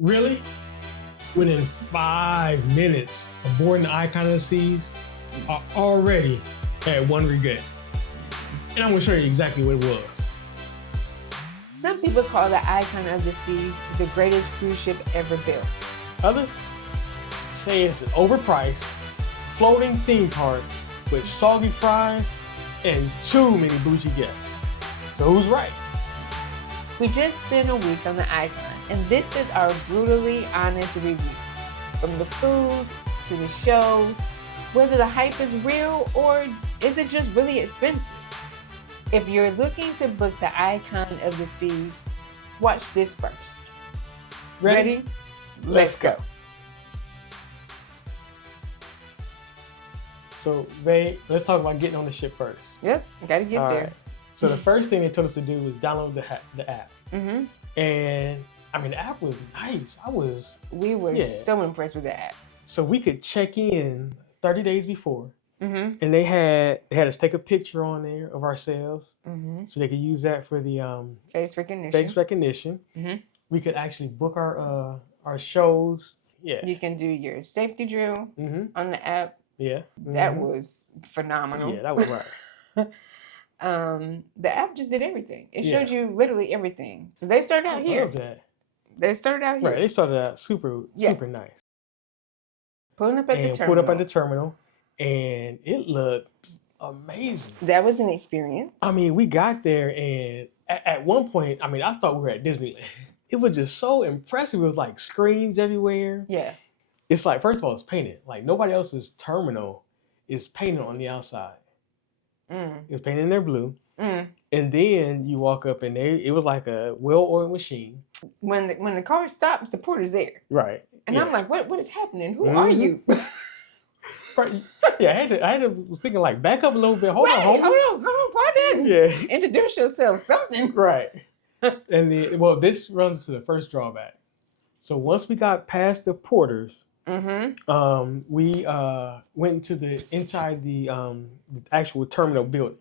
Really? Within 5 minutes of boarding the Icon of the Seas, I already had one regret. And I'm gonna show you exactly what it was. Some people call the Icon of the Seas the greatest cruise ship ever built. Others say it's an overpriced, floating theme park with soggy fries and too many bougie guests. So who's right? We just spent a week on the Icon, and this is our brutally honest review. From the food to the shows, whether the hype is real or is it just really expensive. If you're looking to book the Icon of the Seas, watch this first. Ready? Let's go. So, let's talk about getting on the ship first. Yep, gotta get All there. right. So the first thing they told us to do was download the app. Mm-hmm. And I mean, the app was nice. We were so impressed with the app. So we could check in 30 days before. Mm-hmm. And they had us take a picture on there of ourselves. Mm-hmm. So they could use that for the Face recognition. face recognition. Mm-hmm. We could actually book our shows. Yeah. You can do your safety drill on the app. Yeah. That was phenomenal. Yeah, that was right. The app just did everything. It showed you literally everything. So they started out here. I love that. They started out here. Right, they started out super nice. Pulling up at the terminal. Pulled up at the terminal, and it looked amazing. That was an experience. I mean, we got there, and at one point, I mean, I thought we were at Disneyland. It was just so impressive. It was like screens everywhere. Yeah. It's like, first of all, it's painted. Like, nobody else's terminal is painted on the outside. It's painted in their blue. And then you walk up, and it was like a well-oiled machine. When the car stops, the porter's there. Right. And I'm like, what is happening? Who are you? Yeah, I was thinking, like, back up a little bit. Hold on, pardon. Yeah. Introduce yourself, something. Right. And this runs to the first drawback. So once we got past the porters, we went inside the actual terminal building.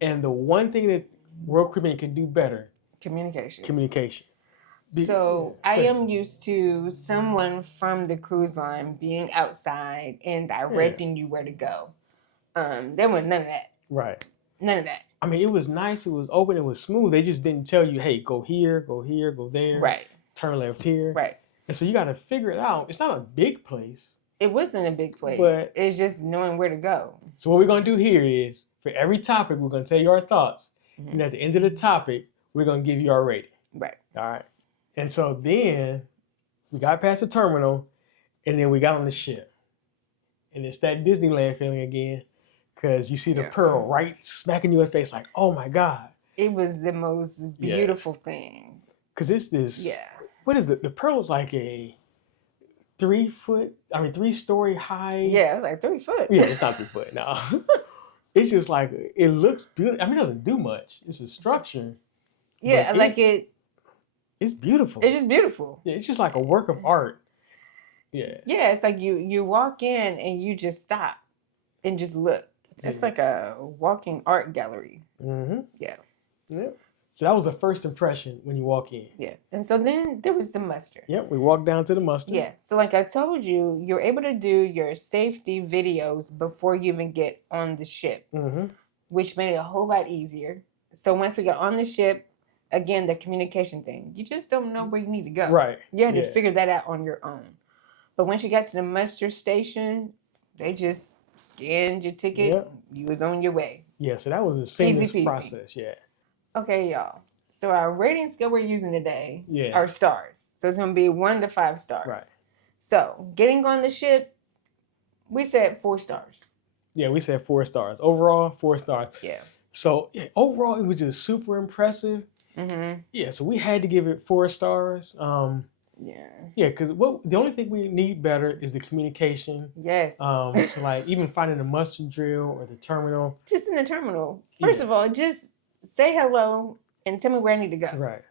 And the one thing that Royal Caribbean can do better, communication. So I am used to someone from the cruise line being outside and directing you where to go. There was none of that. Right. None of that. I mean, it was nice. It was open. It was smooth. They just didn't tell you, hey, go here, go there. Right. Turn left here. Right. And so you got to figure it out. It's not a big place. It wasn't a big place. But it's just knowing where to go. So what we're going to do here is, for every topic, we're going to tell you our thoughts. And at the end of the topic, we're going to give you our rating. Right. All right. And so then we got past the terminal, and then we got on the ship. And it's that Disneyland feeling again, because you see the pearl right smacking you in the face like, oh my God. It was the most beautiful thing. Because it's this, what is it? The pearl is like a 3-story high. Yeah, it's like 3 foot. Yeah, it's not 3 foot, no. It's just like, it looks beautiful. I mean, it doesn't do much. It's a structure. Yeah, it's beautiful. It's just beautiful. Yeah, it's just like a work of art. Yeah. Yeah, it's like you walk in and you just stop and just look. It's like a walking art gallery. Yeah. So that was the first impression when you walk in. Yeah. And so then there was the muster. Yep, we walked down to the muster. Yeah. So like I told you, you're able to do your safety videos before you even get on the ship, which made it a whole lot easier. So once we got on the ship, again, the communication thing, you just don't know where you need to go. Right. You had to figure that out on your own. But once you got to the muster station, they just scanned your ticket. Yep. You was on your way. Yeah, so that was a seamless process. Yeah. Okay, y'all. So our rating scale we're using today are stars. So it's going to be 1 to 5 stars. Right. So getting on the ship, we said 4 stars. Yeah, we said 4 stars. Overall, 4 stars. Yeah. So overall, it was just super impressive. Yeah, so we had to give it 4 stars. Yeah, because the only thing we need better is the communication. Yes. So like even finding the muster drill or the terminal. Just in the terminal. First of all, just say hello and tell me where I need to go. Right.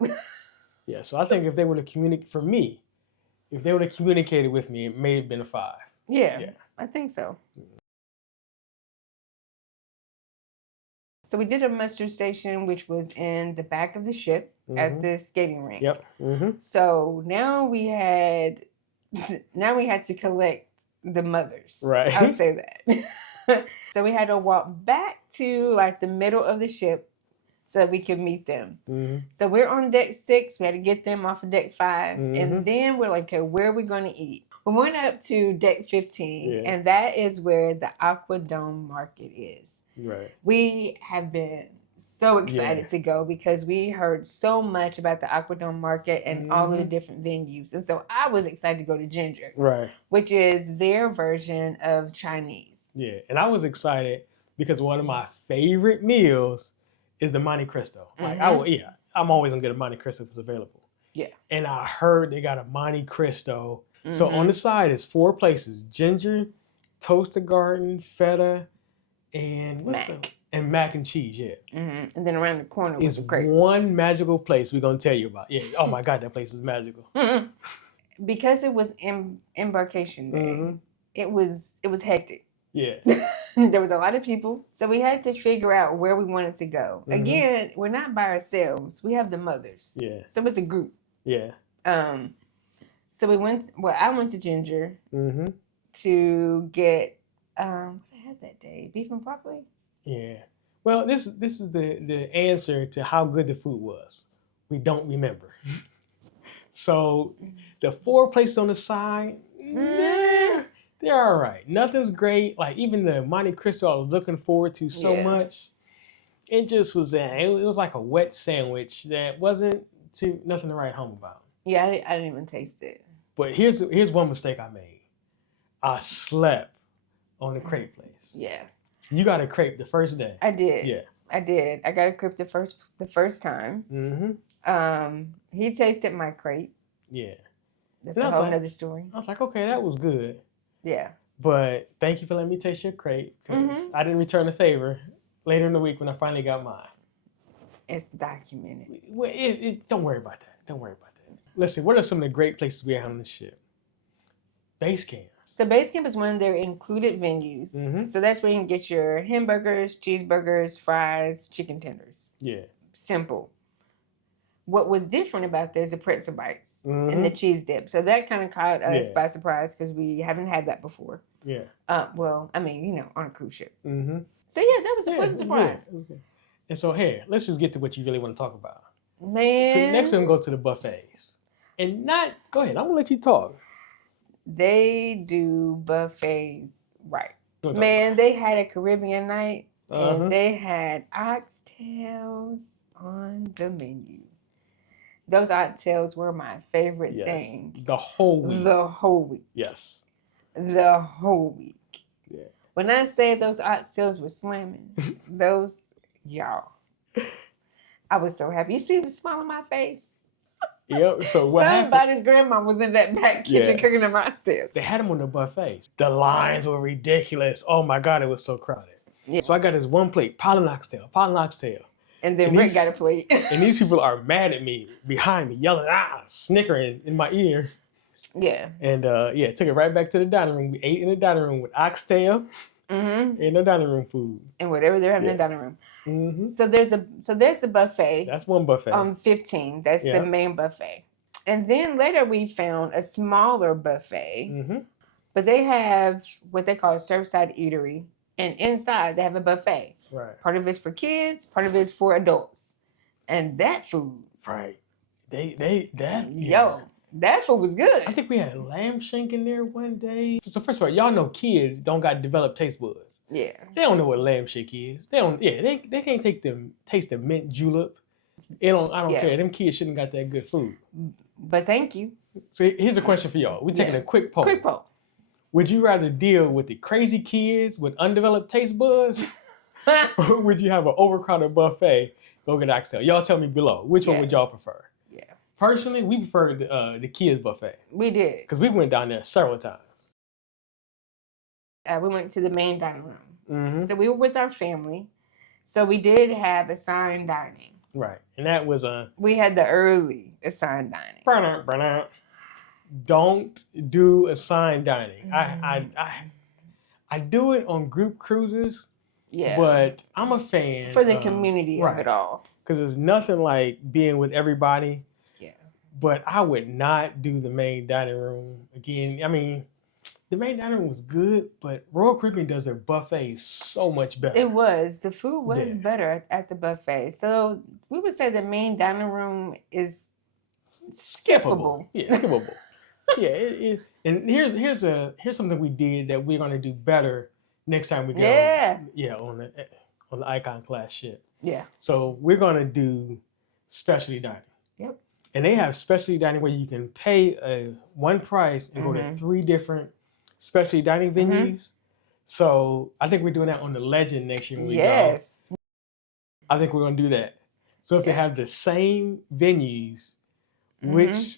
Yeah, so I think if they would have communicated, for me, if they would have communicated with me, it may have been a 5. Yeah. I think so. So we did a muster station, which was in the back of the ship at the skating rink. Yep. So now we had to collect the mothers. Right. I'll say that. So we had to walk back to like the middle of the ship so that we could meet them. So we're on deck 6. We had to get them off of deck 5. And then we're like, okay, where are we going to eat? We went up to deck 15, and that is where the Aquadome Market is. Right. We have been so excited to go because we heard so much about the Aquadome Market and all of the different venues. And so I was excited to go to Ginger. Right. Which is their version of Chinese. Yeah. And I was excited because one of my favorite meals is the Monte Cristo. Like I'm always gonna get a Monte Cristo if it's available. Yeah. And I heard they got a Monte Cristo. So on the side is 4 places: ginger, toasted garden, feta, and mac and cheese. Yeah. And then around the corner is the crepes. One magical place we're gonna tell you about. Yeah. Oh my God, that place is magical. Because it was Embarkation Day, it was hectic. Yeah. There was a lot of people. So we had to figure out where we wanted to go. Again, we're not by ourselves. We have the mothers. Yeah. So it's a group. Yeah. So I went to Ginger to get what I had that day? Beef and broccoli? Yeah. Well, this is the answer to how good the food was. We don't remember. So the 4 places on the side, they're all right. Nothing's great. Like even the Monte Cristo I was looking forward to so much, it just was it was like a wet sandwich that wasn't nothing to write home about. Yeah, I didn't even taste it. But here's one mistake I made. I slept on the crepe place. Yeah. You got a crepe the first day. I did. Yeah. I did. I got a crepe the first time. He tasted my crepe. Yeah. That's a whole nother story. I was like, okay, that was good. Yeah. But thank you for letting me taste your crepe. Because I didn't return the favor later in the week when I finally got mine. It's documented. Well, don't worry about that. Don't worry about that. Listen, what are some of the great places we have on the ship? Basecamp. So Basecamp is one of their included venues. So that's where you can get your hamburgers, cheeseburgers, fries, chicken tenders. Yeah. Simple. What was different about there's the pretzel bites and the cheese dip. So that kind of caught us by surprise because we haven't had that before. Yeah. Well, I mean, on a cruise ship. So yeah, that was a pleasant surprise. Okay. And so here, let's just get to what you really want to talk about. Man. So next we're going to go to the buffets. And go ahead, I'm going to let you talk. They do buffets right. Man, they had a Caribbean night and they had oxtails on the menu. Those oxtails were my favorite thing. The whole week. The whole week. Yes. The whole week. Yeah. When I say those oxtails were slamming, y'all, I was so happy. You see the smile on my face? Yep. So what Somebody's grandma was in that back kitchen cooking them oxtails. They had them on the buffets. The lines were ridiculous. Oh my God, it was so crowded. Yeah. So I got this one plate, pile and oxtail. And then Rick got a plate. And these people are mad at me behind me, yelling, snickering in my ear. Yeah. And took it right back to the dining room. We ate in the dining room with oxtail and the dining room food. And whatever they're having in the dining room. So there's the buffet. That's one buffet. 15. That's the main buffet. And then later we found a smaller buffet. But they have what they call a Surfside eatery. And inside they have a buffet. Right. Part of it's for kids, part of it's for adults. And that food. Right. That food was good. I think we had lamb shank in there one day. So first of all, y'all know kids don't got developed taste buds. Yeah. They don't know what lamb shank is. They can't taste the mint julep. I don't care. Them kids shouldn't got that good food. But thank you. So here's a question for y'all. We're taking a quick poll. Quick poll. Would you rather deal with the crazy kids with undeveloped taste buds? Or would you have an overcrowded buffet? Go get oxtail. Y'all tell me below. Which one would y'all prefer? Yeah. Personally, we preferred the kids buffet. We did. Because we went down there several times. We went to the main dining room. So we were with our family. So we did have assigned dining. Right. And that was we had the early assigned dining. Don't do assigned dining. I do it on group cruises. Yeah. But I'm a fan for the community of it all. Because there's nothing like being with everybody. Yeah. But I would not do the main dining room again. I mean, the main dining room was good, but Royal Caribbean does their buffet so much better. It was. The food was better at the buffet. So we would say the main dining room is skippable. Yeah, skippable. Yeah, and here's something we did that we're gonna do better next time we go. On the Icon class ship. Yeah. So we're gonna do specialty dining. Yep. And they have specialty dining where you can pay one price and go to 3 different specialty dining venues. So I think we're doing that on the Legend next year when we go. I think we're gonna do that. So if they have the same venues, which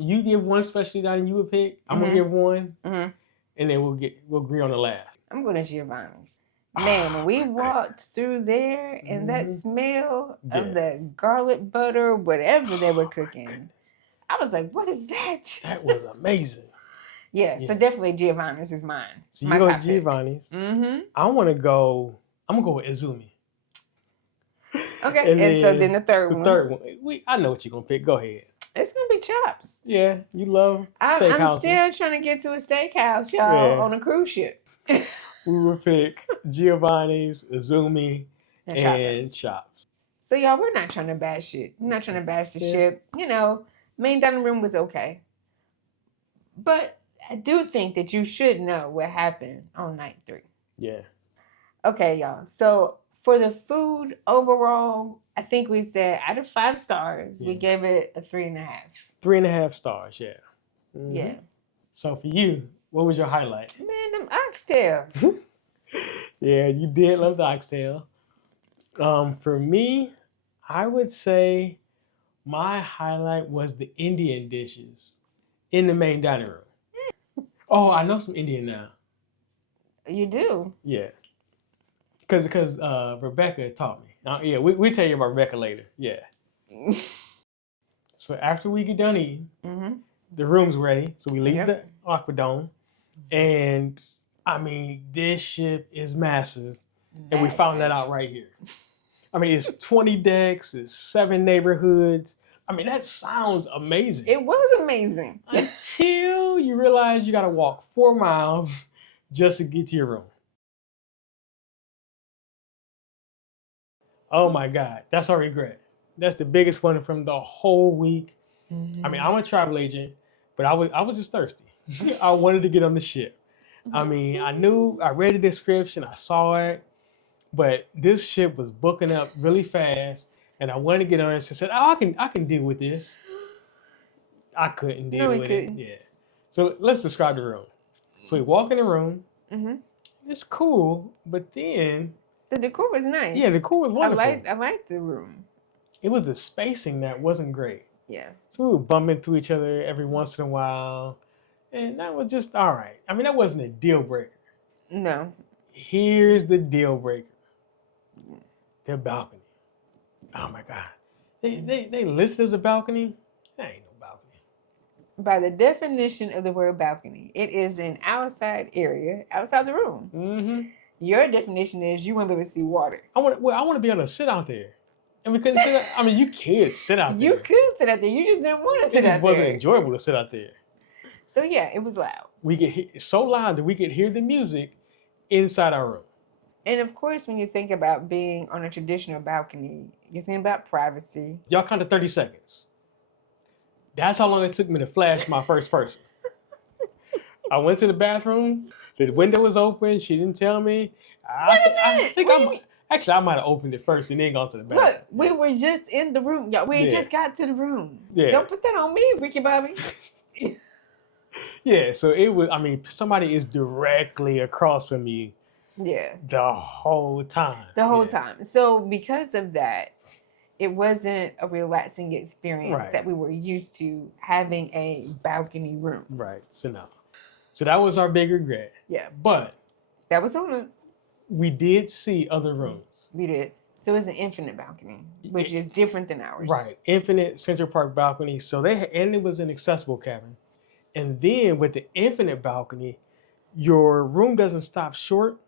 you give one specialty dining you would pick, I'm gonna give one, and then we'll agree on the last. I'm going to Giovanni's. Man, when we walked through there and that smell of the garlic butter, whatever they were cooking, I was like, what is that? That was amazing. So definitely Giovanni's is mine. So you go to Giovanni's. I'm gonna go with Izumi. Okay, and so then the third one. I know what you're gonna pick. Go ahead. It's gonna be Chops. Yeah, you love steakhouses. I'm still trying to get to a steakhouse, y'all, on a cruise ship. We would pick Giovanni's, Izumi, and Chops. So y'all, we're not trying to bash shit. We're not trying to bash the ship. You know, main dining room was okay. But I do think that you should know what happened on night 3. Yeah. Okay, y'all. So for the food overall, I think we said out of 5 stars, we gave it a 3.5. 3.5 stars, yeah. Yeah. So for you, what was your highlight? Man, them oxtails. Yeah, you did love the oxtail. For me, I would say my highlight was the Indian dishes in the main dining room. Oh, I know some Indian now. You do? Yeah. Because Rebecca taught me. We'll tell you about Rebecca later. Yeah. So after we get done eating, the room's ready. So we leave the Aquadome. And, I mean, this ship is massive. And we found that out right here. I mean, it's 20 decks. It's 7 neighborhoods. I mean, that sounds amazing. It was amazing. Until you realize you got to walk 4 miles just to get to your room. Oh my God, that's our regret. That's the biggest one from the whole week. I mean, I'm a travel agent, but I was just thirsty. I wanted to get on the ship. I mean, I read the description, I saw it, but this ship was booking up really fast, and I wanted to get on it. So I said, "Oh, I can deal with this." I couldn't deal with it. Yeah. So let's describe the room. So we walk in the room. It's cool, but then the decor was nice. Yeah, the decor was wonderful. I liked the room. It was the spacing that wasn't great. Yeah. So we were bumping into each other every once in a while. And that was just all right. I mean, that wasn't a deal breaker. No. Here's the deal breaker. Their balcony. Oh my God. They list as a balcony. That ain't no balcony. By the definition of the word balcony, it is an outside area outside the room. Your definition is you want to be able to see water. I want to be able to sit out there. And we couldn't sit out. I mean, you could sit out there. You could sit out there. You just didn't want to sit out there. It just wasn't enjoyable to sit out there. So yeah, it was loud. We could hear so loud that we could hear the music inside our room. And of course, when you think about being on a traditional balcony, you're thinking about privacy. Y'all counted 30 seconds. That's how long it took me to flash my first person. I went to the bathroom. The window was open. She didn't tell me. Actually, I might have opened it first and then gone to the bathroom. Look, we were just in the room. Y'all. We just got to the room. Yeah. Don't put that on me, Ricky Bobby. Yeah, so it was, I mean, somebody is directly across from you. Yeah. The whole time. The whole time. So because of that, it wasn't a relaxing experience that we were used to having a balcony room. Right. So no. So that was our big regret. Yeah. But that was on it. We did see other rooms. We did. So it was an infinite balcony, which is different than ours. Right. Infinite Central Park balcony. So and it was an accessible cabin. And then with the infinite balcony, your room doesn't stop short.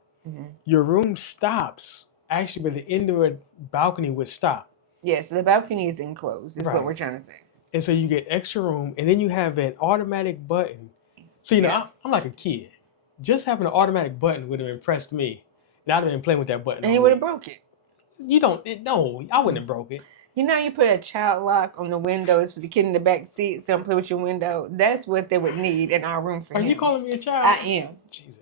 your room stops actually where the indoor balcony would stop. Yes, the balcony is enclosed, is Right. what we're trying to say. And so you get extra room, and then you have an automatic button. So, you know, I'm like a kid. Just having an automatic button would have impressed me. And I'd have been playing with that button. And you would have broke it. No, I wouldn't have broke it. You know, you put a child lock on the windows for the kid in the back seat, so don't play with your window. That's what they would need in our room for Are him. you calling me a child? I am. Jesus.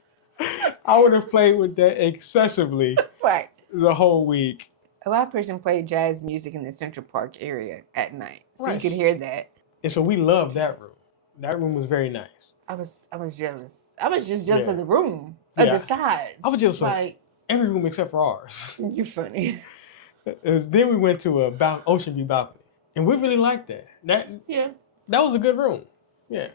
I would have played with that excessively Right. the whole week. A lot of person played jazz music in the Central Park area at night, so Right. you could hear that. And so we loved that room. That room was very nice. I was jealous. I was just jealous of the room, of the size. I was just like every room except for ours. You're funny. Then we went to a ocean view balcony, and we really liked that. That was a good room. Yeah.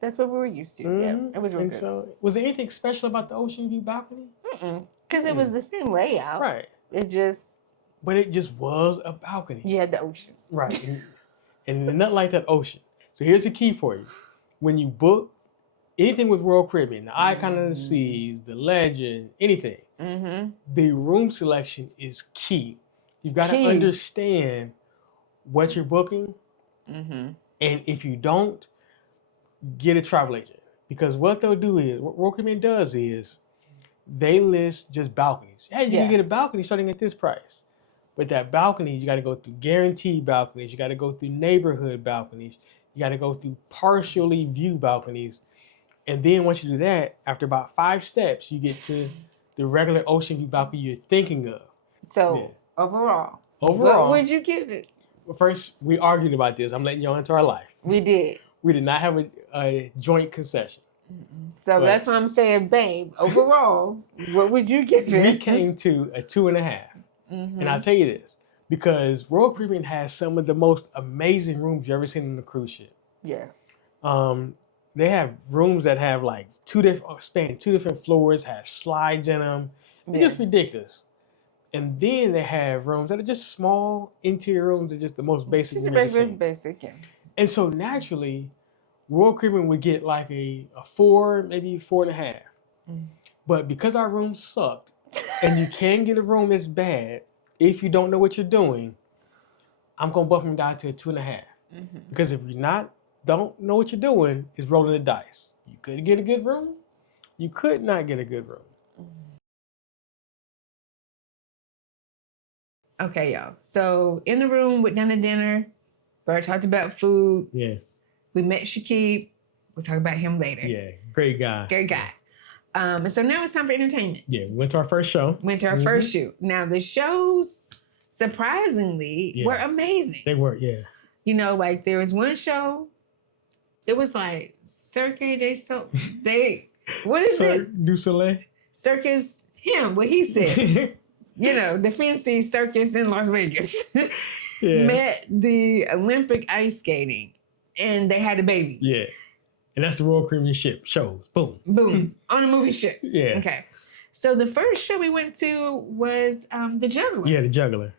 That's what we were used to. Yeah, it was really good. So, was there anything special about the ocean view balcony? Because it was the same layout. Right. But it just was a balcony. You had the ocean. Right. and nothing like that ocean. So here's the key for you. When you book anything with Royal Caribbean, the Icon of the Seas, the Legend, anything, the room selection is key. You've got to understand what you're booking. And if you don't, get a travel agent. Because what they'll do is, what Royal Caribbean does is, they list just balconies. Hey, you can get a balcony starting at this price. But that balcony, you got to go through guaranteed balconies. You got to go through neighborhood balconies. You got to go through partially view balconies. And then once you do that, after about 5 steps, you get to the regular ocean view balcony you're thinking of. So overall, what would you give it? Well, first, we argued about this. I'm letting y'all into our life. We did. We did not have a joint concession. So that's what I'm saying, babe. Overall, what would you give it? We came to a 2.5. And I'll tell you this, because Royal Caribbean has some of the most amazing rooms you've ever seen on a cruise ship. Yeah. They have rooms that have like 2 different floors, have slides in them. They're just ridiculous. And then they have rooms that are just small interior rooms. They're just the most basic. Basic, yeah. And so naturally, Royal Caribbean would get like a 4, maybe 4.5. But because our room sucked, and you can get a room that's bad if you don't know what you're doing, I'm gonna bump them down to a 2.5. Because if you don't know what you're doing, it's rolling the dice. You could get a good room, you could not get a good room. Okay, y'all. So in the room, went down to dinner. We talked about food. Yeah. We met Shakib. We'll talk about him later. Yeah, great guy. Great guy. And so now it's time for entertainment. Yeah, we went to our first show. First shoot. Now the shows, surprisingly, were amazing. They were, yeah. You know, like there was one show, it was like Cirque what is it? Du Soleil. Circus, what he said. You know, the fancy circus in Las Vegas. Met the Olympic ice skating, and they had a baby. Yeah. And that's the Royal Caribbean ship shows. Boom. Boom. On a movie ship. Yeah. Okay. So the first show we went to was the Juggler. Yeah, the Juggler.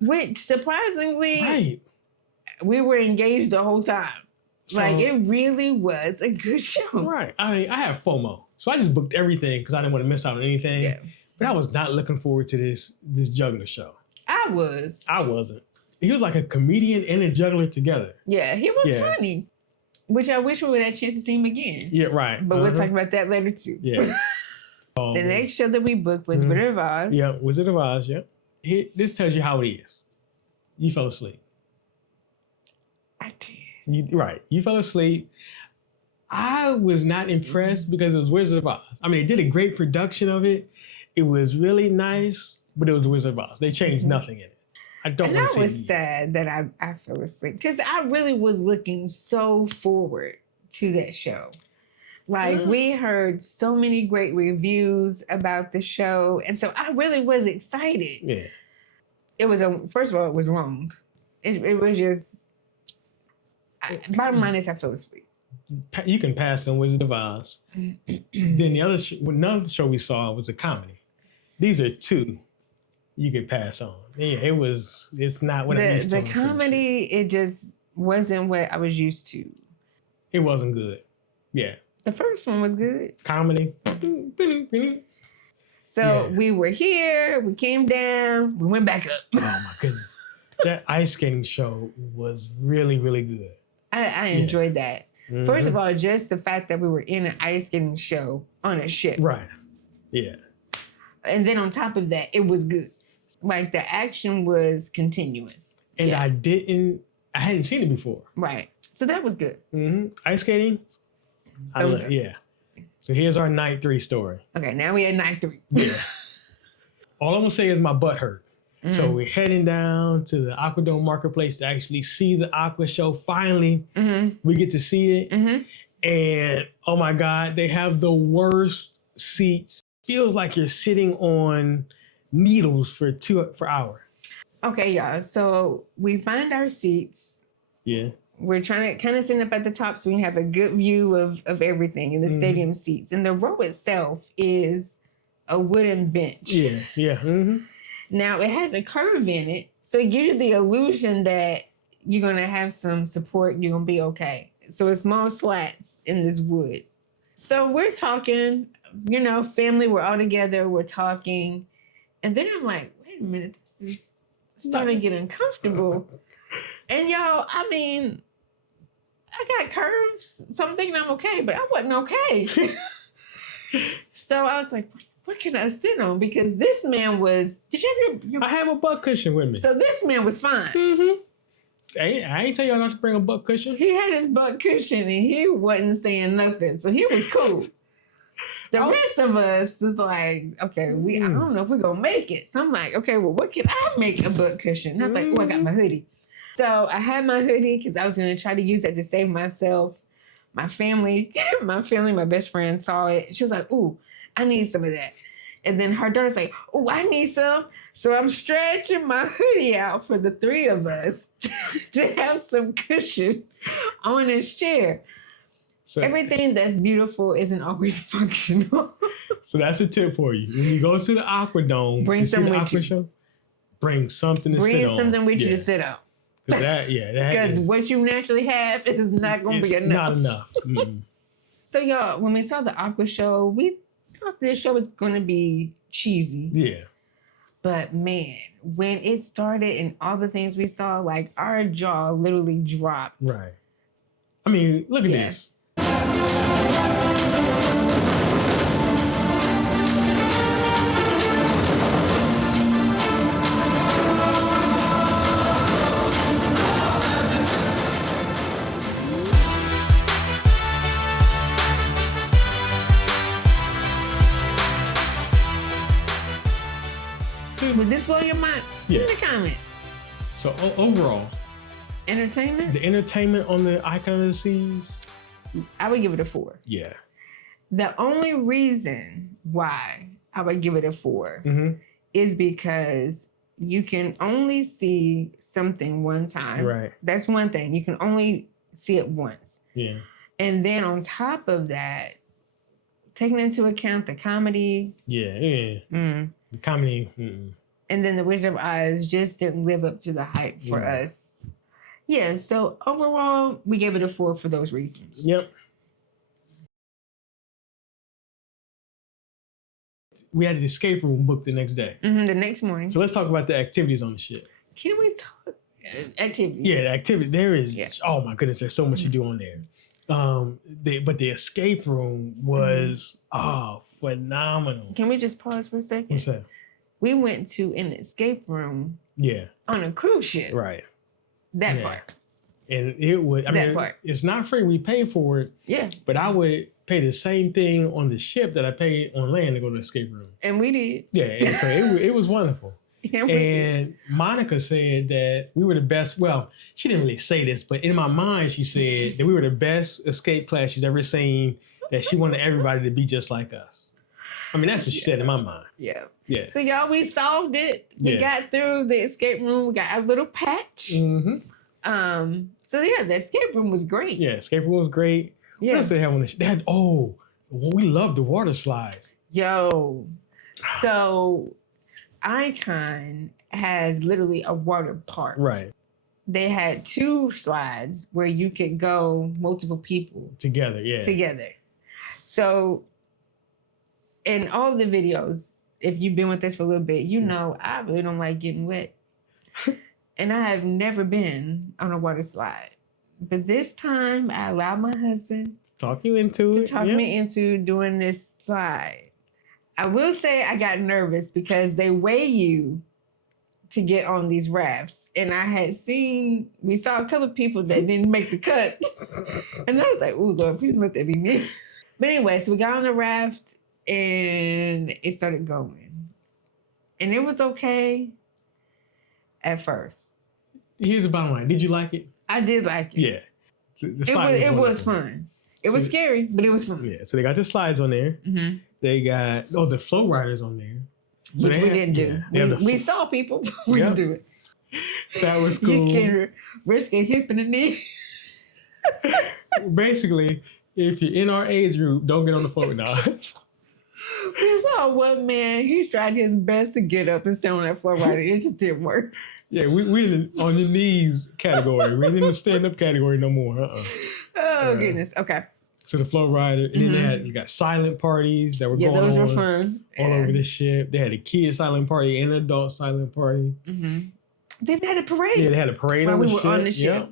Which surprisingly, we were engaged the whole time. So, like it really was a good show. Right. I mean, I have FOMO, so I just booked everything because I didn't want to miss out on anything. Yeah. But I was not looking forward to this Juggler show. I was. I wasn't. He was like a comedian and a juggler together. Yeah, he was funny. Which I wish we would have a chance to see him again. Yeah, right. But we'll talk about that later too. Yeah. The next show that we booked was Wizard of Oz. Yeah, Wizard of Oz, yeah. This tells you how it is. You fell asleep. I did. You fell asleep. I was not impressed because it was Wizard of Oz. I mean, they did a great production of it. It was really nice, but it was Wizard of Oz. They changed nothing in it. I was sad that I fell asleep because I really was looking so forward to that show. Like we heard so many great reviews about the show, and so I really was excited. Yeah, it was first of all, it was long. It was just. Bottom line is I fell asleep. You can pass on Wizard of Oz. Then another show we saw was a comedy. These are 2 you could pass on. Yeah, it's not what I'm used to. The comedy, it just wasn't what I was used to. It wasn't good. Yeah. The first one was good. Comedy. So we were here, we came down, we went back up. Oh my goodness. That ice skating show was really, really good. I enjoyed that. Mm-hmm. First of all, just the fact that we were in an ice skating show on a ship. Right. Yeah. And then on top of that, it was good. Like the action was continuous. And I hadn't seen it before. Right. So that was good. Mm-hmm. Ice skating? Yeah. So here's our night 3 story. Okay, now we at night 3. Yeah. All I'm going to say is my butt hurt. Mm-hmm. So we're heading down to the Aquadome Marketplace to actually see the Aqua show. Finally, we get to see it. And oh my God, they have the worst seats. Feels like you're sitting on needles for hours. Okay, y'all. So we find our seats. Yeah. We're trying to kind of sit up at the top so we can have a good view of everything in the stadium seats. And the row itself is a wooden bench. Yeah, yeah. Now, it has a curve in it, so it gives you the illusion that you're going to have some support, you're going to be okay. So it's small slats in this wood. So we're talking, family, we're all together, we're talking. And then I'm like, wait a minute, this is starting to get uncomfortable. And y'all, I mean, I got curves, so I'm thinking I'm okay, but I wasn't okay. So I was like, what can I sit on? Because this man was, did you have I have a butt cushion with me. So this man was fine. I ain't tell y'all not to bring a butt cushion. He had his butt cushion and he wasn't saying nothing. So he was cool. The rest of us was like, okay, I don't know if we're going to make it. So I'm like, okay, well, what can I make a butt cushion? And I was like, I got my hoodie. So I had my hoodie because I was going to try to use that to save myself. My family, my best friend saw it. She was like, ooh, I need some of that. And then her daughter's like, oh, I need some. So I'm stretching my hoodie out for the 3 of us to have some cushion on this chair. So, everything that's beautiful isn't always functional. So that's a tip for you. When you go to the Aquadome, bring something with you. Show, bring something to sit on. Bring something with you to sit on. Because what you naturally have is not going to be enough. Not enough. So y'all, when we saw the Aqua show, we thought this show was going to be cheesy. Yeah. But man, when it started and all the things we saw, like our jaw literally dropped. Right. I mean, look at this. Would this blow your mind? Yeah. In the comments. So overall, entertainment? The entertainment on the Icon of the Seas, I would give it a 4. Yeah. The only reason why I would give it a 4 is because you can only see something one time. Right. That's one thing. You can only see it once. Yeah. And then on top of that, taking into account the comedy. Yeah. The comedy. And then the Wizard of Oz just didn't live up to the hype for us. Yeah, so overall, we gave it a 4 for those reasons. Yep. We had an escape room booked the next day. The next morning. So let's talk about the activities on the ship. Can we talk activities? Yeah, the activity. There is, oh my goodness, there's so much to do on there. But the escape room was, phenomenal. Can we just pause for a second? What's that? We went to an escape room. Yeah. On a cruise ship. Right. That part. And it would, it's not free. We pay for it. Yeah. But I would pay the same thing on the ship that I paid on land to go to the escape room. And we did. Yeah. And so it was wonderful. And Monica said that we were the best. Well, she didn't really say this, but in my mind, she said that we were the best escape class she's ever seen, that she wanted everybody to be just like us. I mean, that's what she said in my mind. Yeah. Yeah. So, y'all, we solved it. We got through the escape room. We got our little patch. So, yeah, the escape room was great. Yeah, escape room was great. Yeah. What else they have on the ship? They had, we love the water slides. Yo. So, Icon has literally a water park. Right. They had 2 slides where you could go multiple people. Together, yeah. Together. So, in all the videos, if you've been with us for a little bit, you know I really don't like getting wet. And I have never been on a water slide. But this time I allowed my husband talk me into doing this slide. I will say I got nervous because they weigh you to get on these rafts. And we saw a couple of people that didn't make the cut. And I was like, oh Lord, please let that be me. But anyway, so we got on the raft and it started going. And it was okay at first. Here's the bottom line. Did you like it? I did like it. Yeah. It was fun. It was scary, but it was fun. Yeah. So they got the slides on there. Mm-hmm. They got the float riders on there. So which we didn't do. We saw people, but we didn't do it. That was cool. You can risk a hip and a knee. Basically, if you're in our age group, don't get on the float now. We saw one man, he tried his best to get up and stand on that float rider. It just didn't work. Yeah, we in the on your knees category. We ain't in the stand-up category no more. Oh, goodness. Okay. So the float rider, and then you got silent parties that were going on. Yeah, those were fun. All over the ship. They had a kid silent party and an adult silent party. Mm-hmm. Then they had a parade. Yeah, they had a parade while we were on the ship. Yep.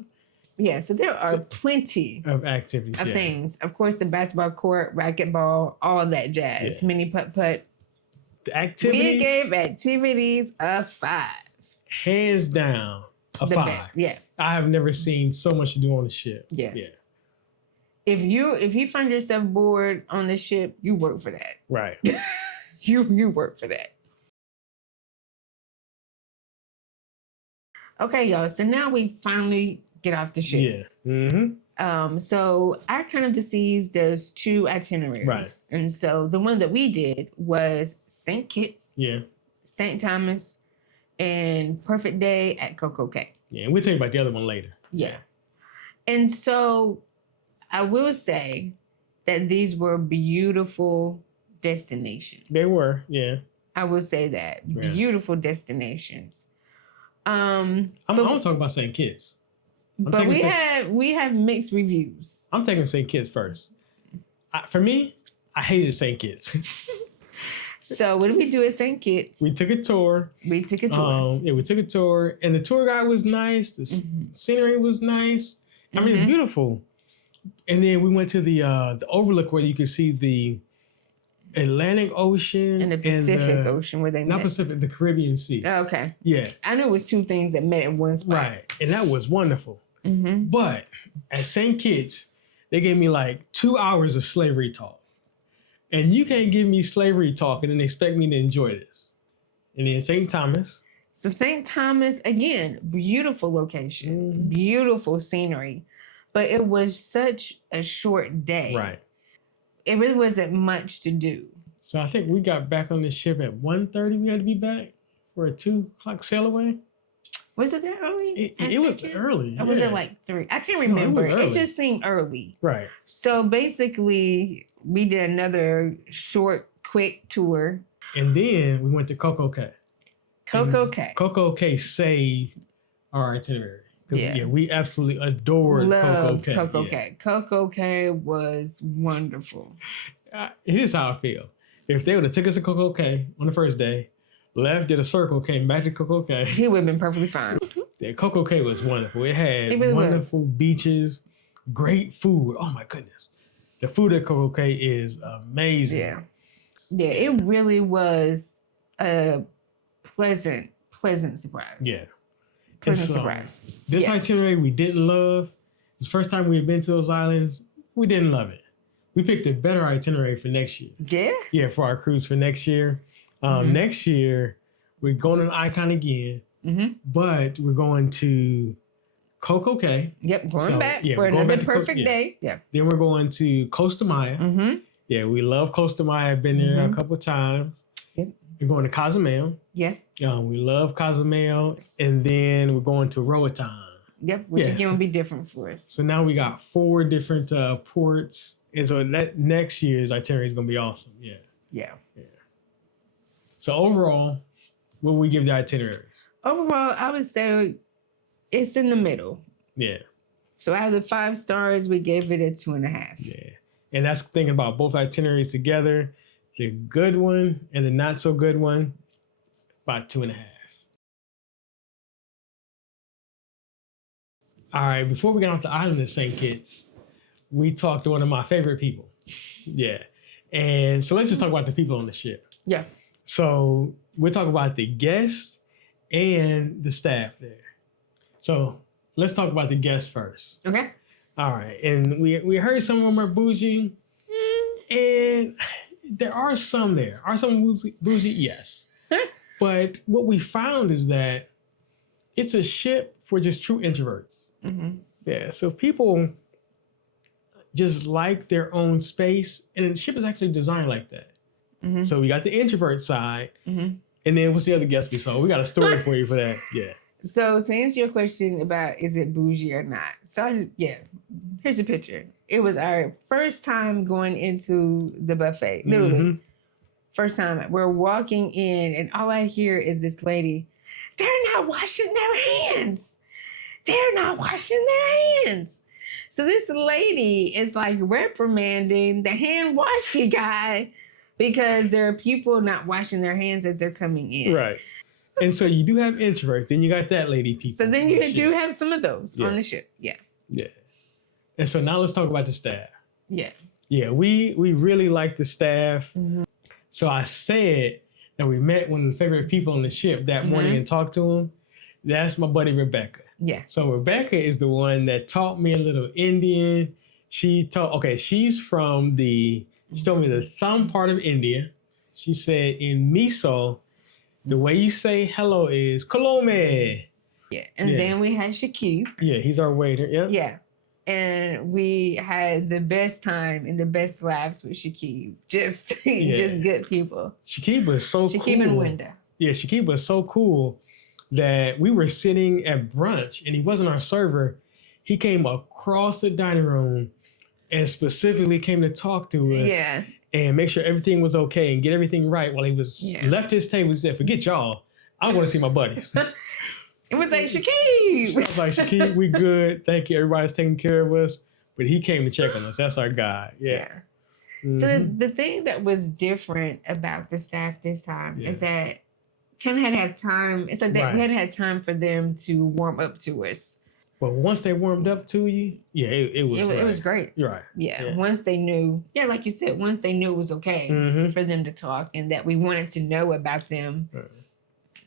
Yeah, so there are plenty of activities. Of things. Of course, the basketball court, racquetball, all that jazz. Yeah. Mini putt-putt. The activities. We gave activities a 5. Hands down, a 5. Yeah. I have never seen so much to do on the ship. Yeah. If you find yourself bored on the ship, you work for that. Right. you work for that. Okay, y'all. So now we finally get off the ship. Yeah. Mm-hmm. So our kind of disease does 2 itineraries. Right. And so the one that we did was St. Kitts. Yeah. St. Thomas. And Perfect Day at Coco Cay. Yeah, and we'll talk about the other one later. Yeah. And so I will say that these were beautiful destinations. They were, yeah. I will say that. Yeah. Beautiful destinations. I'm going to talk about St. Kitts. But we have mixed reviews. I'm taking St. Kitts first. For me, I hated St. Kitts. So what did we do at St. Kitts? We took a tour. We took a tour. We took a tour, and the tour guide was nice. The scenery was nice. I mean, it's beautiful. And then we went to the overlook where you could see the Atlantic Ocean and the Pacific Ocean where they met. Not Pacific, the Caribbean Sea. Oh, okay. Yeah. I knew it was 2 things that met in one spot. Right, and that was wonderful. Mm-hmm. But at St. Kitts, they gave me like 2 hours of slavery talk. And you can't give me slavery talk and then expect me to enjoy this. And then St. Thomas. So St. Thomas, again, beautiful location, beautiful scenery, but it was such a short day. Right. It really wasn't much to do. So I think we got back on the ship at 1:30. We had to be back for a 2:00 sail away. Was it that early? It was early. Or was it like 3? I can't remember. No, it just seemed early. Right. So basically, we did another short, quick tour. And then we went to Coco Cay. Coco Cay. Coco Cay saved our itinerary. Yeah, we absolutely adored Coco Cay. Coco Cay. Coco Cay was wonderful. Here's how I feel. If they would have took us to Coco Cay on the first day, left, did a circle, came back to Coco Cay, he would have been perfectly fine. Yeah, Coco Cay was wonderful. It had wonderful beaches, great food. Oh my goodness. The food at Coco Cay is amazing. Yeah. Yeah, it really was a pleasant surprise. Yeah. Pleasant surprise. This itinerary we didn't love. It's the first time we had been to those islands. We didn't love it. We picked a better itinerary for next year. Yeah? Yeah, for our cruise for next year. Next year, we're going to Icon again, but we're going to Coco Cay. Yep, going back for another perfect day. Yeah. Then we're going to Costa Maya. Yeah, we love Costa Maya. I've been there a couple of times. Yep. We're going to Cozumel. Yeah. We love Cozumel. And then we're going to Roatan. Yep, which again will be different for us. So now we got 4 different ports. And so that next year's itinerary is going to be awesome. Yeah. Yeah. Yeah. So overall, what would we give the itineraries? Overall, I would say it's in the middle. Yeah. So out of the 5 stars, we gave it a 2.5. Yeah. And that's thinking about both itineraries together. The good one and the not so good one, about 2.5. All right, before we got off the island of St. Kitts, we talked to one of my favorite people. Yeah. And so let's just talk about the people on the ship. Yeah. So we'll talk about the guests and the staff there. So let's talk about the guests first. Okay. All right. And we heard some of them are bougie. And there are some there. Are some bougie? Yes. But what we found is that it's a ship for just true introverts. Mm-hmm. Yeah. So people just like their own space. And the ship is actually designed like that. Mm-hmm. So we got the introvert side. Mm-hmm. And then what's the other guest we saw? We got a story for you for that. Yeah. So to answer your question about is it bougie or not? So here's a picture. It was our first time going into the buffet, literally. Mm-hmm. First time. We're walking in and all I hear is this lady, they're not washing their hands. They're not washing their hands. So this lady is like reprimanding the hand washing guy because there are people not washing their hands as they're coming in. Right. And so you do have introverts, then you got that lady people. So then you do have some of those on the ship. Yeah. Yeah. And so now let's talk about the staff. Yeah. Yeah, we really like the staff. Mm-hmm. So I said that we met one of the favorite people on the ship that morning and talked to him. That's my buddy Rebecca. Yeah. So Rebecca is the one that taught me a little Indian. She's from she told me the thumb part of India. She said in Miso, the way you say hello is Kolome. Yeah. And then we had Shakib. Yeah, he's our waiter. Yeah. Yeah. And we had the best time and the best laughs with Shakib. Just good people. Shakib was so cool. Shakib and Winda. Yeah, Shakib was so cool that we were sitting at brunch and he wasn't our server. He came across the dining room and specifically came to talk to us. Yeah. And make sure everything was okay and get everything right while he was left his table. He said, forget y'all. I want to see my buddies. It was like, Shakib. I was like, Shakib, we good. Thank you. Everybody's taking care of us. But he came to check on us. That's our guy. Yeah. Mm-hmm. So the thing that was different about the staff this time is that Ken had time. It's like that we had time for them to warm up to us. But once they warmed up to you, it was great. You're right. Yeah. Once they knew, like you said, once they knew it was okay for them to talk and that we wanted to know about them.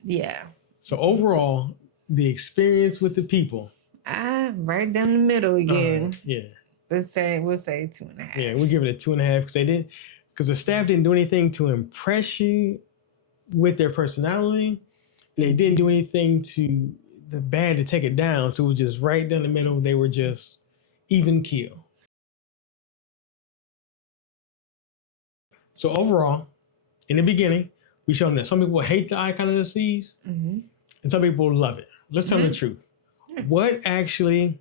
Yeah. So overall, the experience with the people. Right down the middle again. Yeah. We'll say 2.5. Yeah, we'll give it a 2.5 because the staff didn't do anything to impress you with their personality. They didn't do anything to the bad to take it down. So it was just right down the middle. They were just even keel. So overall, in the beginning, we showed them that some people hate the icon of the seas and some people love it. Let's tell them the truth. What actually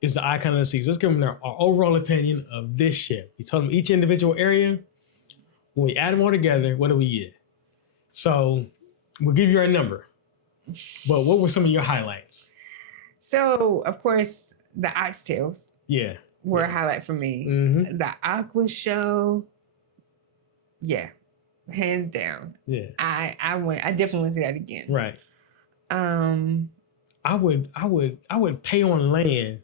is the icon of the seas? Let's give them our overall opinion of this ship. We told them each individual area. When we add them all together, what do we get? So we'll give you our number. But what were some of your highlights? So, of course, the oxtails were a highlight for me. Mm-hmm. The Aqua show, hands down. Yeah. I definitely want to see that again. Right. I would pay on land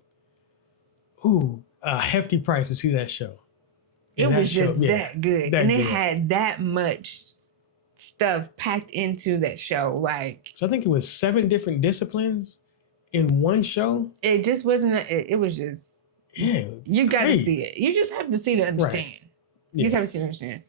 a hefty price to see that show. It was just that good. And it had that much stuff packed into that show. So I think it was 7 different disciplines in one show. It just wasn't, it was just, you got to see it. You just have to see to understand. Right. You just have to see to understand.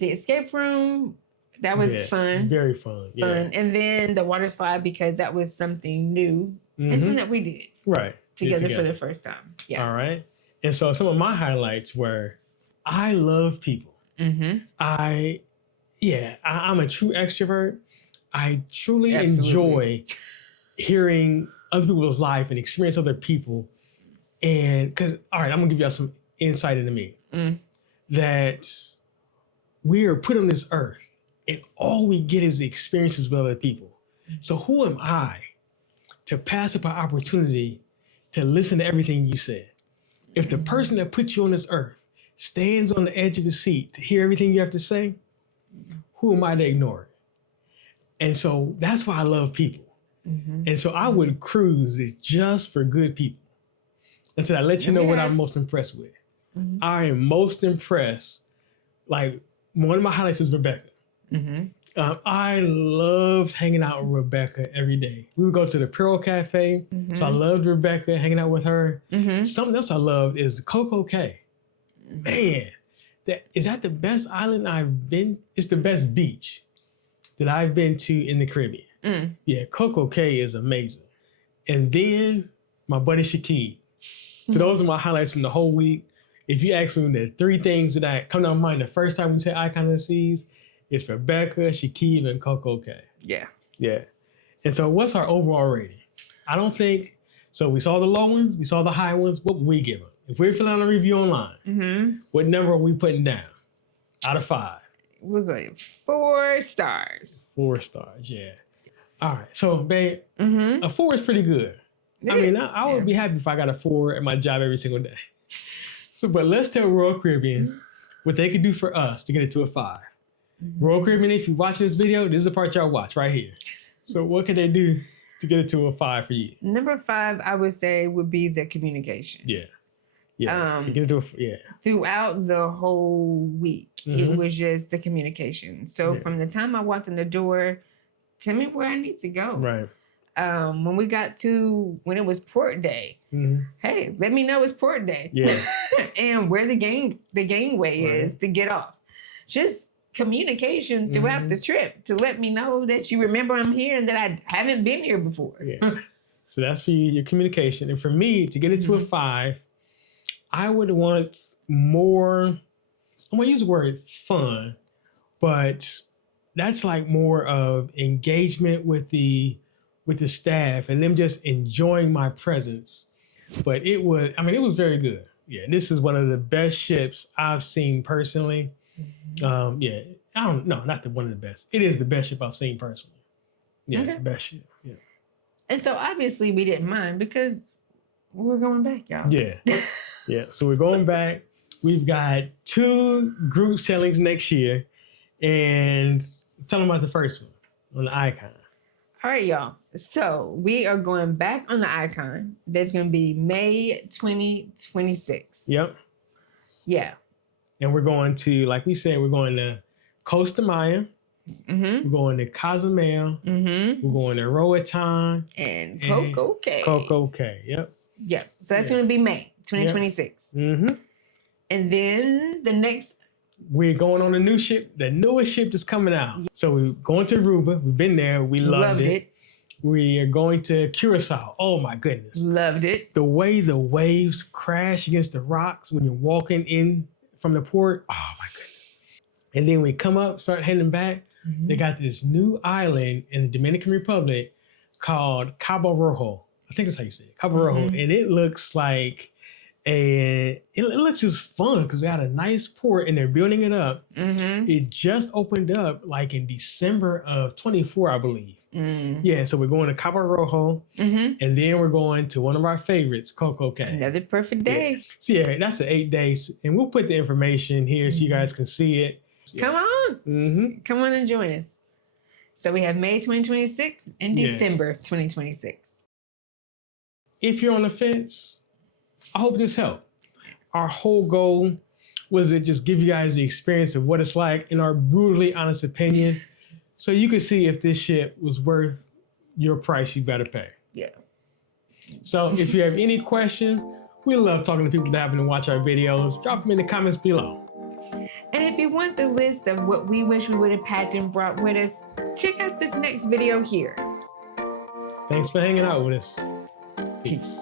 The escape room, that was fun. Very fun. Yeah. And then the water slide, because that was something new and something that we did. Right. Together for the first time. Yeah. All right. And so some of my highlights were, I love people. Mm-hmm. I'm a true extrovert. I truly enjoy hearing other people's life and experience other people. And because, all right, I'm going to give y'all some insight into me. That we are put on this earth and all we get is the experiences with other people. So who am I to pass up an opportunity to listen to everything you said? If the person that put you on this earth stands on the edge of his seat to hear everything you have to say, who am I to ignore it? And so that's why I love people. And so I would cruise it just for good people. And so I let you know what I'm most impressed with. I am most impressed, like one of my highlights is Rebecca. I loved hanging out with Rebecca every day. We would go to the Pearl Cafe. So I loved Rebecca, hanging out with her. Something else I loved is the Coco Cay. Man, is that the best island I've been? It's the best beach that I've been to in the Caribbean. Yeah, Coco Cay is amazing. And then my buddy Shakid. So those are my highlights from the whole week. If you ask me the 3 things that I come to my mind the first time we say Icon of the Seas, it's Rebecca, Shakid, and Coco Cay. Yeah. And so what's our overall rating? I don't think, so we saw the low ones, we saw the high ones, what would we give them? If we're filling out a review online, what number are we putting down out of 5? We're going 4 stars. 4 stars, yeah. All right, so babe, a 4 is pretty good. I would be happy if I got a 4 at my job every single day. So, but let's tell Royal Caribbean what they could do for us to get it to a 5. Royal Caribbean, if you watch this video, this is the part y'all watch right here. So what can they do to get it to a 5 for you? Number 5, I would say, would be the communication. Yeah. Get it to Throughout the whole week, it was just the communication. So from the time I walked in the door, tell me where I need to go. Right. When we got to, when it was port day, hey, let me know it's port day. Yeah. And where the gangway is to get off. Just communication throughout the trip to let me know that you remember I'm here and that I haven't been here before. So that's for you, your communication. And for me, to get it to a 5, I would want more, I'm going to use the word fun, but that's like more of engagement with the staff and them just enjoying my presence. But it was very good. Yeah, this is one of the best ships I've seen personally. Not one of the best. It is the best ship I've seen personally. Yeah, the best ship. Yeah. And so obviously we didn't mind because we're going back, y'all. Yeah. So we're going back. We've got 2 group sailings next year, and tell them about the first one on the Icon. All right, y'all. So we are going back on the Icon. That's going to be May 2026. Yep. Yeah. And we're going to, like we said, we're going to Costa Maya. We're going to Cozumel. We're going to Roatan. And Coco Cay. Coco Cay, yep. Yeah. So that's going to be May 2026. And then the next... We're going on a new ship, the newest ship that's coming out. So we're going to Aruba. We've been there. We loved it. We are going to Curacao. Oh my goodness. Loved it. The way the waves crash against the rocks when you're walking in from the port. Oh my goodness. And then we come up, start heading back. They got this new island in the Dominican Republic called Cabo Rojo. I think that's how you say it, Cabo Rojo. And it looks like it looks just fun because they got a nice port and they're building it up. It just opened up like in December of 24, I believe. Yeah, so we're going to Cabo Rojo, and then we're going to one of our favorites, Coco Cay. Another perfect day. Yeah. So yeah, that's the 8 days, and we'll put the information here so you guys can see it. Come on. Come on and join us. So we have May 2026 and December 2026. If you're on the fence, I hope this helped. Our whole goal was to just give you guys the experience of what it's like in our brutally honest opinion, so you could see if this ship was worth your price you better pay. Yeah. So if you have any questions, we love talking to people that happen to watch our videos. Drop them in the comments below. And if you want the list of what we wish we would have packed and brought with us, check out this next video here. Thanks for hanging out with us. Peace.